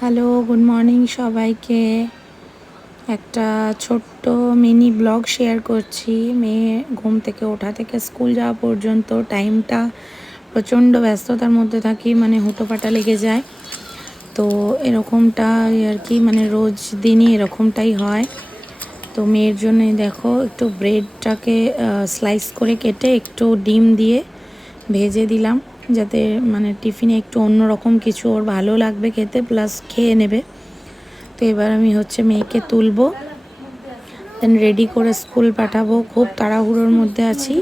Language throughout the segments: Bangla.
হ্যালো, গুড মর্নিং সবাইকে। একটা ছোট্ট মিনি ব্লগ শেয়ার করছি। মেয়ে ঘুম থেকে ওঠা থেকে স্কুল যাওয়া পর্যন্ত টাইমটা প্রচণ্ড ব্যস্ততার মধ্যে থাকি, মানে হুটোপাটা লেগে যায়। তো এরকমটা আর কি, মানে রোজ দিনই এরকমটাই হয়। তো মেয়ের জন্যই দেখো একটু ব্রেডটাকে স্লাইস করে কেটে একটু ডিম দিয়ে ভেজে দিলাম, যাতে মানে টিফিনে একটু অন্যরকম কিছু ওর ভালো লাগবে খেতে, প্লাস খেয়ে নেবে। তো এবার আমি মেয়েকে তুলবো, দেন রেডি করে স্কুল পাঠাবো। খুব তাড়াহুড়োর মধ্যে আছি,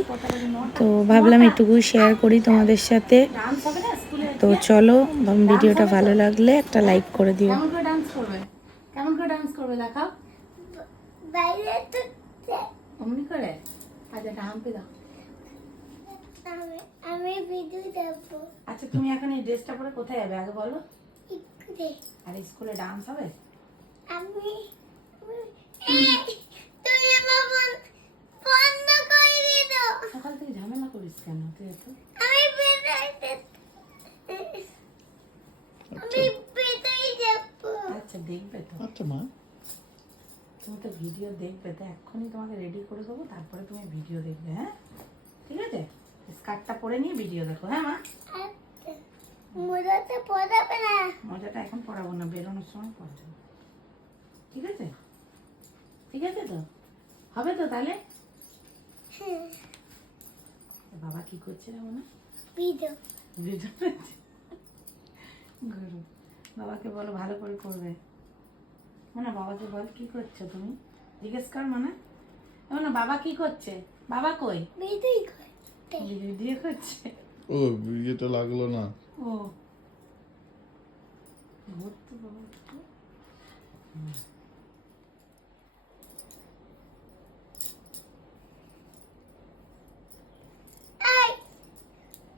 তো ভাবলাম এটুকুই শেয়ার করি তোমাদের সাথে। তো চলো, ভিডিওটা ভালো লাগলে একটা লাইক করে দিও। কেমন করে ডান্স করবে দেখাও। বাইরে তো অমনি করে আচ্ছা হাম্পি দাও। আমি ভিডিও দেবো। আচ্ছা তুমি এখন এই ড্রেসটা পরে কোথায় যাবে আগে বলো। স্কুলে আর স্কুলে ডান্স হবে? আমি তুমি আমার বন্ধ করে দিও। সকাল থেকে ঝামেলা করিস কেন তুই এত? আমি বেরাইতে আমি বেরাই যাবো। আচ্ছা দেখবে তো। আচ্ছা মা, তুমি তো ভিডিও দেখবে, তো এক্ষুনি তোমাকে রেডি করে দেবো, তারপরে তুমি ভিডিও দেখবে। হ্যাঁ ঠিক আছে, স্কার্টটা পরে নিয়ে ভিডিও দেখো। হ্যাঁ মা, মোজাতে পড়াবে না। মজাটা এখন পড়াবো না, বেরোনোর সময় পড়াবো। ঠিক আছে, ঠিক আছে তো, হবে তো তাহলে। বাবা কি করছে রে মনে? ভিডিও ভিডিও গরু। বাবাকে বলো ভালো করে করবে। না বাবাকে বল কি করছো তুমি, জিজ্ঞেস কর মানে। না বাবা কি করছে, বাবা কই? ভিডিও করে ভিডিও করছে। ও ইয়েটা লাগলো না। ও ঘুরতে বাবা একটু। এই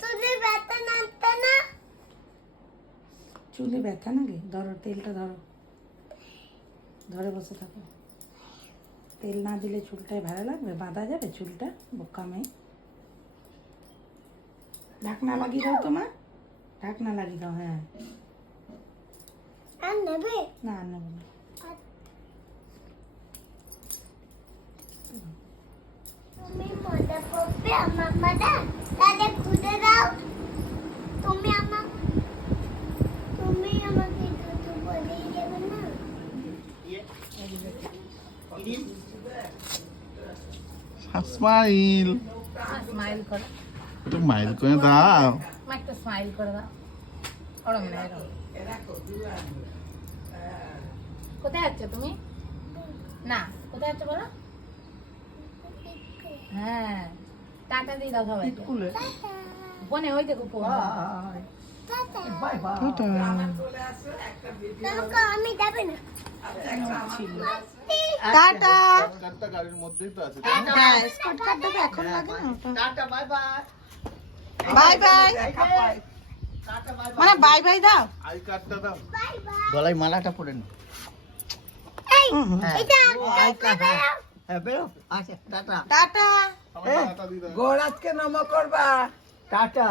তুই ব্যথা নাতে না। চুলে ব্যথা নাকি? ধরো তেলটা, ধরো ধরে বসে থাকো। তেল না দিলে চুলটাই ভালো লাগবে, বাঁধা যাবে চুলটা। বোকা মেয়ে, ঢাকনা লাগিয়ে দাও তোমার, ঢাকনা লাগিয়ে দাও। হ্যাঁ আর নেবে না আর নেবো না। তুমি মজা করবে আমার মাদা তাহলে খুঁজে দাও। তুমি আমাকে দুটো বলেই দেবে না। স্মাইল, স্মাইল করো, একটু মাইল করে দাও। একটা স্মাইল করে দাও। ওরম না এরম। কোথায় যাচ্ছ তুমি? না কোথায় যাচ্ছ বলো। হ্যাঁ টাটা দিয়ে দাও সবাইকে। ফোনে ওই দেখো ফোন। তোমাকে আমি যাবে না। টাটা। কার্ডটা গাড়ির মধ্যেই তো আছে। হ্যাঁ, স্কার্ট কাটটা তো এখন লাগে না ওটা। Tata bye bye. Bye bye, মানে বাই বাই দাও। আই কার্ডটা দাও। Bye bye. গলায় মালাটা পরে নো। এই এটা হ্যাঁ বেরো। আচ্ছা টাটা টাটা। আমার টাকা দিয়ে দাও। গোড় আজকে নম করবা। টাটা।